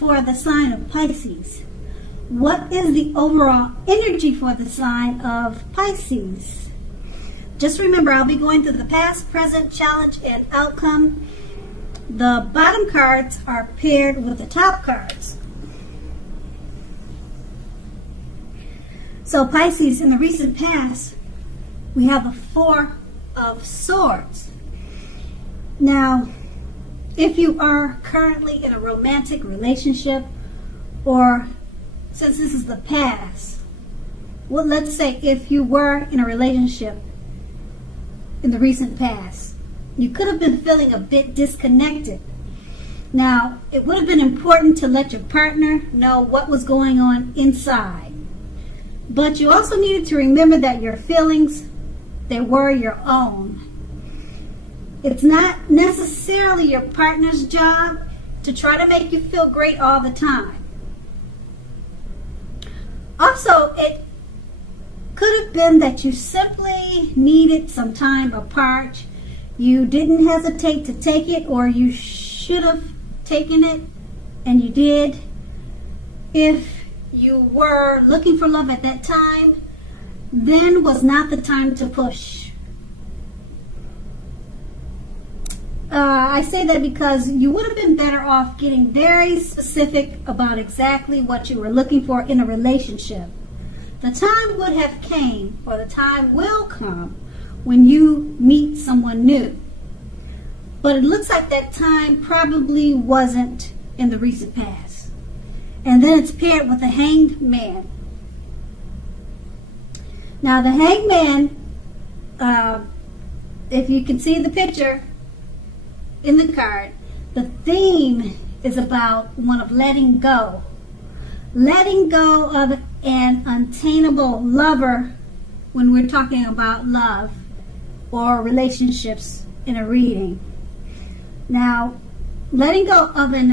for the sign of Pisces. What is the overall energy for the sign of Pisces? Just remember, I'll be going through the past, present, challenge, and outcome. The bottom cards are paired with the top cards. So Pisces, in the recent past, we have the Four of Swords. Now, if you are currently in a romantic relationship, or since this is the past, well, let's say if you were in a relationship in the recent past, you could have been feeling a bit disconnected. Now, it would have been important to let your partner know what was going on inside. But you also needed to remember that your feelings, they were your own. It's not necessarily your partner's job to try to make you feel great all the time. Also, it could have been that you simply needed some time apart. You didn't hesitate to take it, or you should have taken it, and you did. If you were looking for love at that time, then was not the time to push. I say that because you would have been better off getting very specific about exactly what you were looking for in a relationship. The time would have came, or the time will come, when you meet someone new. But it looks like that time probably wasn't in the recent past. And then it's paired with the Hanged Man. Now the Hanged Man, if you can see the picture in the card, the theme is about one of letting go. Letting go of an unattainable lover when we're talking about love or relationships in a reading. Now, letting go of an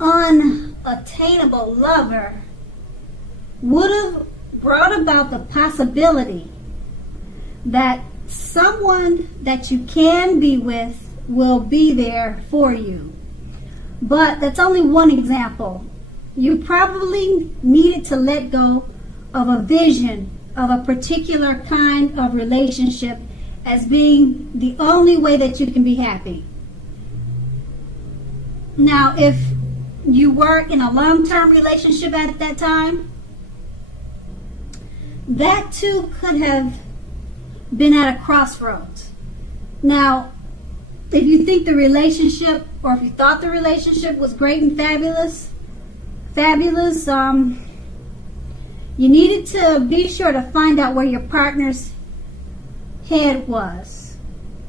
unattainable lover would have brought about the possibility that someone that you can be with will be there for you. But that's only one example. You probably needed to let go of a vision of a particular kind of relationship as being the only way that you can be happy. Now, if you were in a long-term relationship at that time, that too could have been at a crossroads. Now, if you think the relationship, or if you thought the relationship was great and fabulous, you needed to be sure to find out where your partner's head was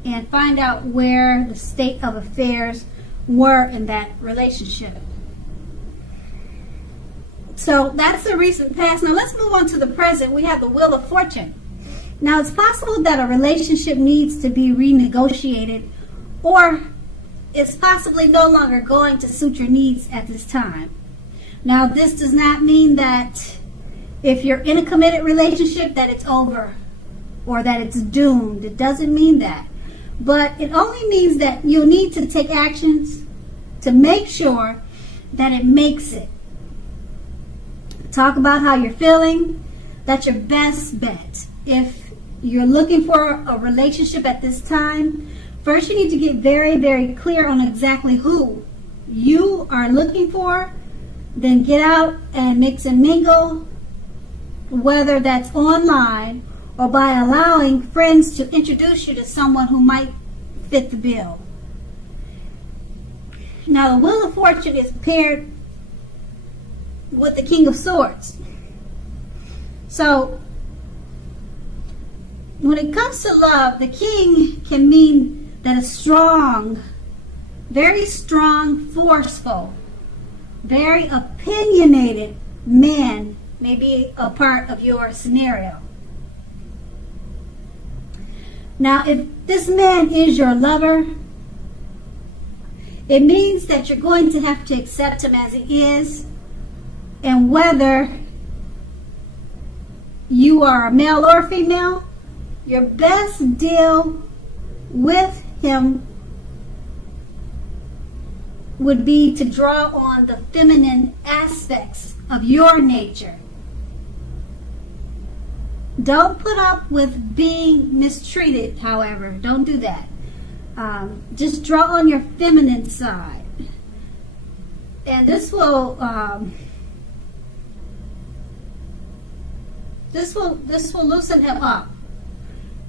and find out where the state of affairs were in that relationship. So that's the recent past. Now let's move on to the present. We have the Wheel of Fortune. Now it's possible that a relationship needs to be renegotiated, or it's possibly no longer going to suit your needs at this time. Now this does not mean that if you're in a committed relationship that it's over or that it's doomed. It doesn't mean that. But it only means that you'll need to take actions to make sure that it makes it. Talk about how you're feeling. That's your best bet. If you're looking for a relationship at this time, first you need to get very, very clear on exactly who you are looking for. Then get out and mix and mingle, whether that's online or by allowing friends to introduce you to someone who might fit the bill. Now the Wheel of Fortune is paired with the King of Swords. So when it comes to love, the King can mean that a strong, very strong, forceful, very opinionated man may be a part of your scenario. Now, if this man is your lover, it means that you're going to have to accept him as he is, and whether you are a male or female, your best deal with him would be to draw on the feminine aspects of your nature. Don't put up with being mistreated, however. Don't do that. Just draw on your feminine side. And this will loosen him up.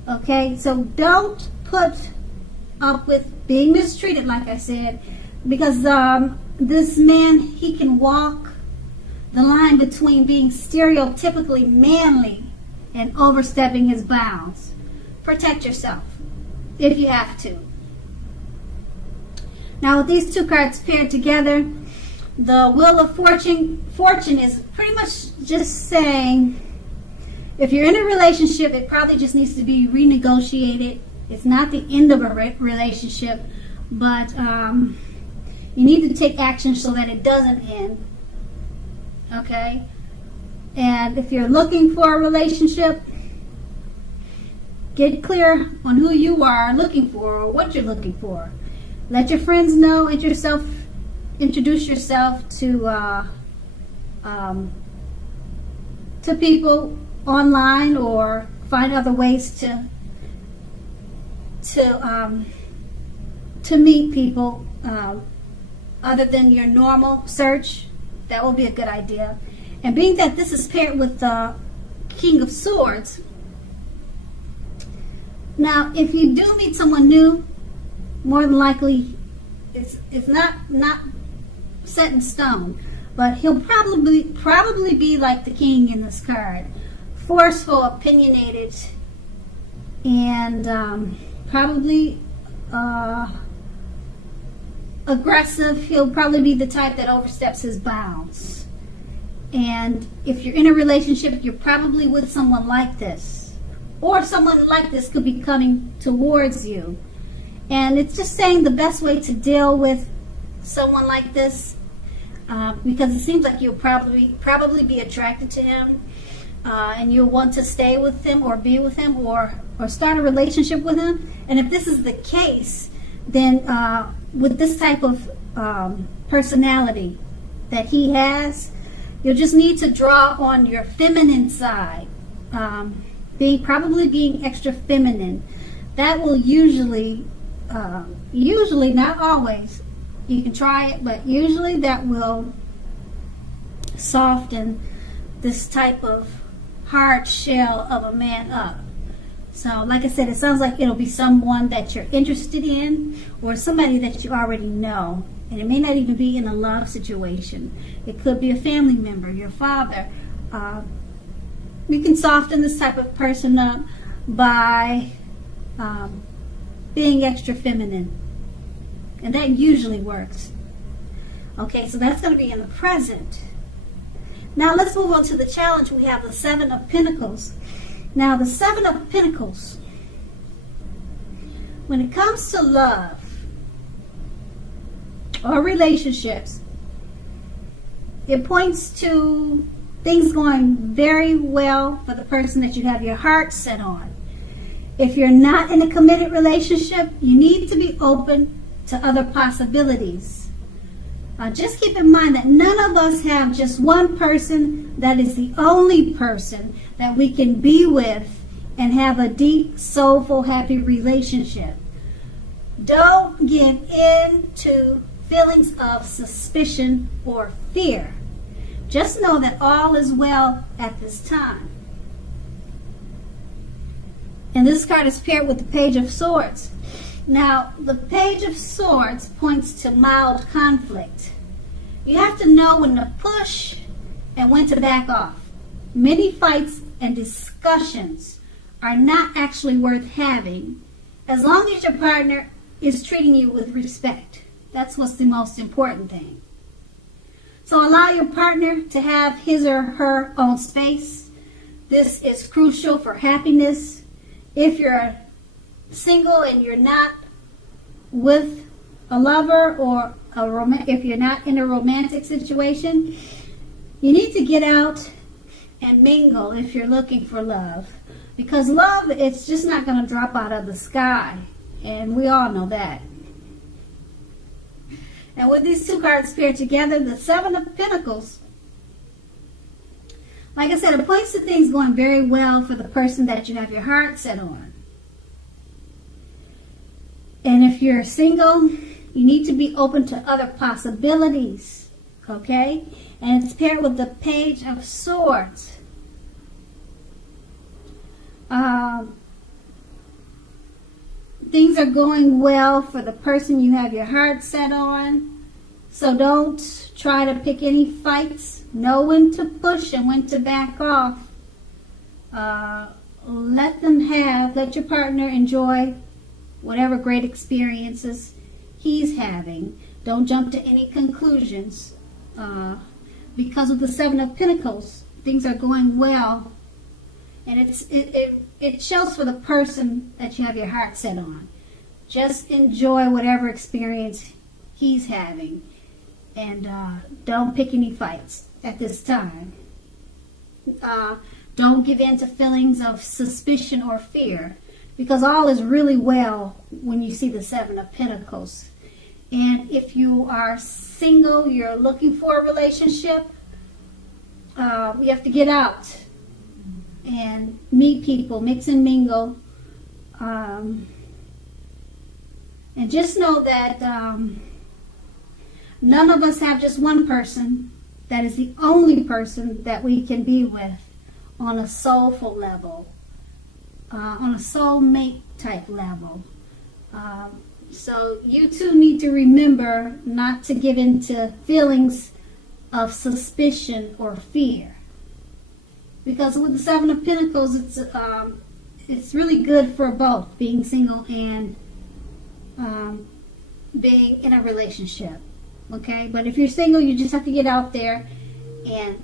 Okay, so don't put up with being mistreated, like I said, because this man, he can walk the line between being stereotypically manly and overstepping his bounds. Protect yourself if you have to. Now, with these two cards paired together, the Wheel of Fortune is pretty much just saying, if you're in a relationship, it probably just needs to be renegotiated. It's not the end of a relationship, but you need to take action so that it doesn't end. Okay? And if you're looking for a relationship, get clear on who you are looking for or what you're looking for. Let your friends know, and introduce yourself to people online, or find other ways to meet people other than your normal search. That will be a good idea. And being that this is paired with the King of Swords, now if you do meet someone new, more than likely it's not set in stone, but he'll probably be like the king in this card, forceful, opinionated, and probably aggressive. He'll probably be the type that oversteps his bounds. And if you're in a relationship, you're probably with someone like this, or someone like this could be coming towards you. And it's just saying the best way to deal with someone like this, because it seems like you'll probably be attracted to him, and you'll want to stay with him or be with him, or start a relationship with him. And if this is the case, then with this type of personality that he has, you'll just need to draw on your feminine side, being extra feminine. That will usually, not always, you can try it, but usually that will soften this type of hard shell of a man up. So, like I said, it sounds like it'll be someone that you're interested in, or somebody that you already know. And it may not even be in a love situation. It could be a family member, your father. You can soften this type of person up by being extra feminine. And that usually works. Okay, so that's going to be in the present. Now let's move on to the challenge. We have the Seven of Pentacles. Now the Seven of Pentacles, when it comes to love or relationships, it points to things going very well for the person that you have your heart set on. If you're not in a committed relationship, you need to be open to other possibilities. Just keep in mind that none of us have just one person that is the only person that we can be with and have a deep, soulful, happy relationship. Don't give in to feelings of suspicion or fear. Just know that all is well at this time. And this card is paired with the Page of Swords. Now, the Page of Swords points to mild conflict. You have to know when to push and when to back off. Many fights and discussions are not actually worth having as long as your partner is treating you with respect. That's what's the most important thing. So allow your partner to have his or her own space. This is crucial for happiness. If you're single and you're not with a lover, or if you're not in a romantic situation, you need to get out and mingle if you're looking for love. Because love, it's just not going to drop out of the sky. And we all know that. And with these two cards paired together, the Seven of Pentacles, like I said, it points to things going very well for the person that you have your heart set on. And if you're single, you need to be open to other possibilities, okay? And it's paired with the Page of Swords. Things are going well for the person you have your heart set on. So don't try to pick any fights. Know when to push and when to back off. Let your partner enjoy whatever great experiences he's having. Don't jump to any conclusions. Because of the Seven of Pentacles, things are going well. And it shows for the person that you have your heart set on. Just enjoy whatever experience he's having. And don't pick any fights at this time. Don't give in to feelings of suspicion or fear. Because all is really well when you see the Seven of Pentacles. And if you are single, you're looking for a relationship, you have to get out and meet people, mix and mingle. And just know that none of us have just one person that is the only person that we can be with on a soulful level, on a soulmate type level. So you too need to remember not to give in to feelings of suspicion or fear. Because with the Seven of Pentacles, it's really good for both being single and being in a relationship. Okay, but if you're single, you just have to get out there and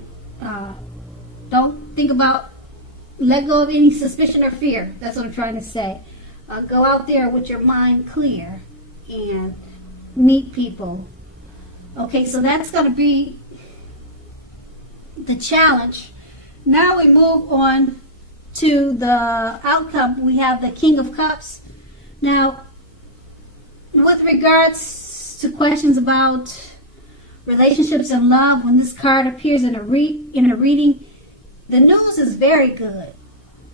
don't think about, let go of any suspicion or fear. That's what I'm trying to say. Go out there with your mind clear and meet people. Okay, so that's going to be the challenge. Now we move on to the outcome. We have the King of Cups. Now, with regards to questions about relationships and love, when this card appears in a reading, the news is very good.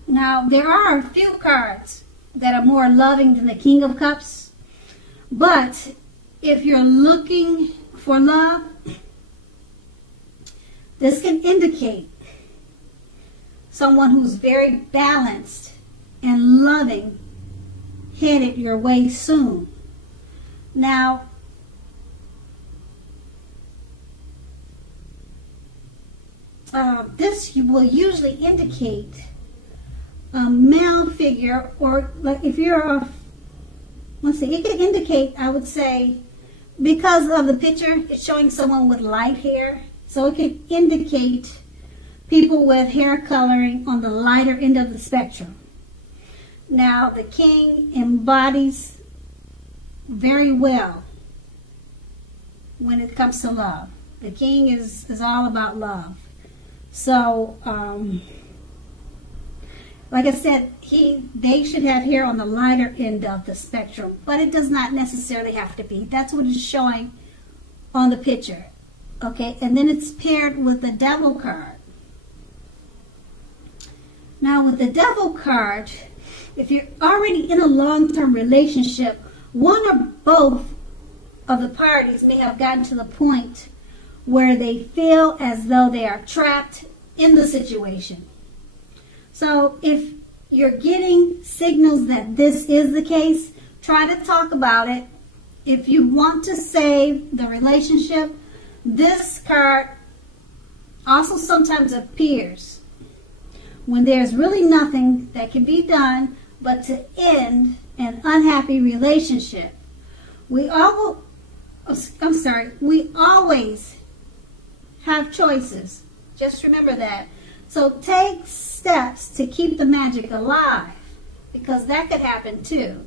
Now, there are a few cards that are more loving than the King of Cups, but if you're looking for love, this can indicate someone who's very balanced and loving headed your way soon. Now, this will usually indicate a male figure, or like if you're it can indicate, I would say, because of the picture, it's showing someone with light hair, so it can indicate people with hair coloring on the lighter end of the spectrum. Now, the King embodies very well when it comes to love. The King is all about love. So, like I said, they should have hair on the lighter end of the spectrum, but it does not necessarily have to be. That's what it's showing on the picture. Okay, and then it's paired with the Devil card. Now, with the Devil card, if you're already in a long-term relationship, one or both of the parties may have gotten to the point where they feel as though they are trapped in the situation. So if you're getting signals that this is the case, try to talk about it. If you want to save the relationship, this card also sometimes appears when there's really nothing that can be done but to end an unhappy relationship. We always have choices. Just remember that. So take steps to keep the magic alive, because that could happen too.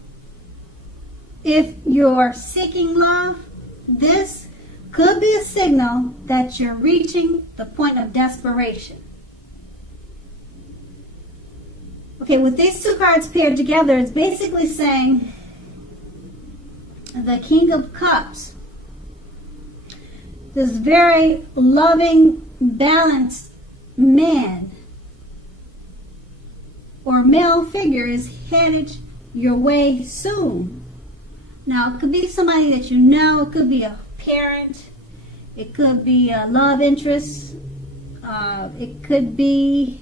If you're seeking love, this could be a signal that you're reaching the point of desperation. Okay, with these two cards paired together, it's basically saying the King of Cups. This very loving, balanced man or male figure is headed your way soon. Now, it could be somebody that you know. It could be a parent. It could be a love interest. It could be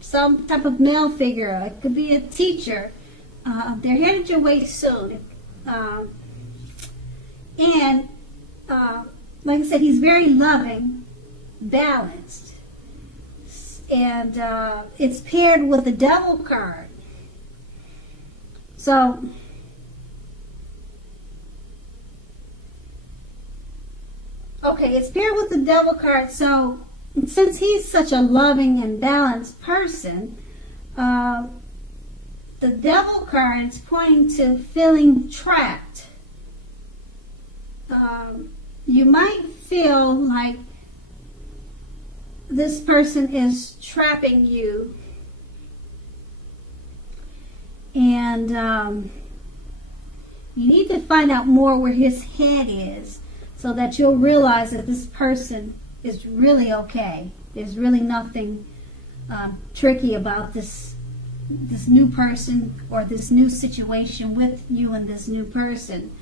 some type of male figure. It could be a teacher. They're headed your way soon. And like I said, he's very loving, balanced. And it's paired with the Devil card. So, okay, it's paired with the Devil card. So, since he's such a loving and balanced person, the Devil card is pointing to feeling trapped. You might feel like this person is trapping you, and you need to find out more where his head is so that you'll realize that this person is really okay. There's really nothing tricky about this new person or this new situation with you and this new person.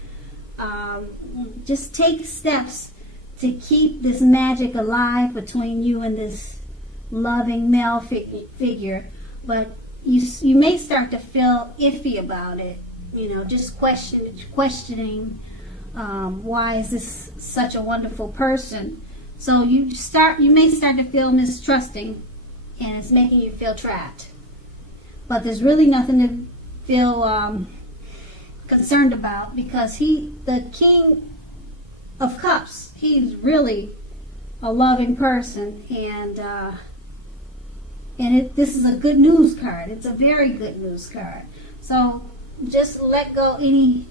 Just take steps to keep this magic alive between you and this loving male figure, but you may start to feel iffy about it. You know, just questioning why is this such a wonderful person. So you may start to feel mistrusting, and it's making you feel trapped. But there's really nothing to feel concerned about, because the King of Cups, he's really a loving person, and this is a good news card. It's a very good news card. So just let go any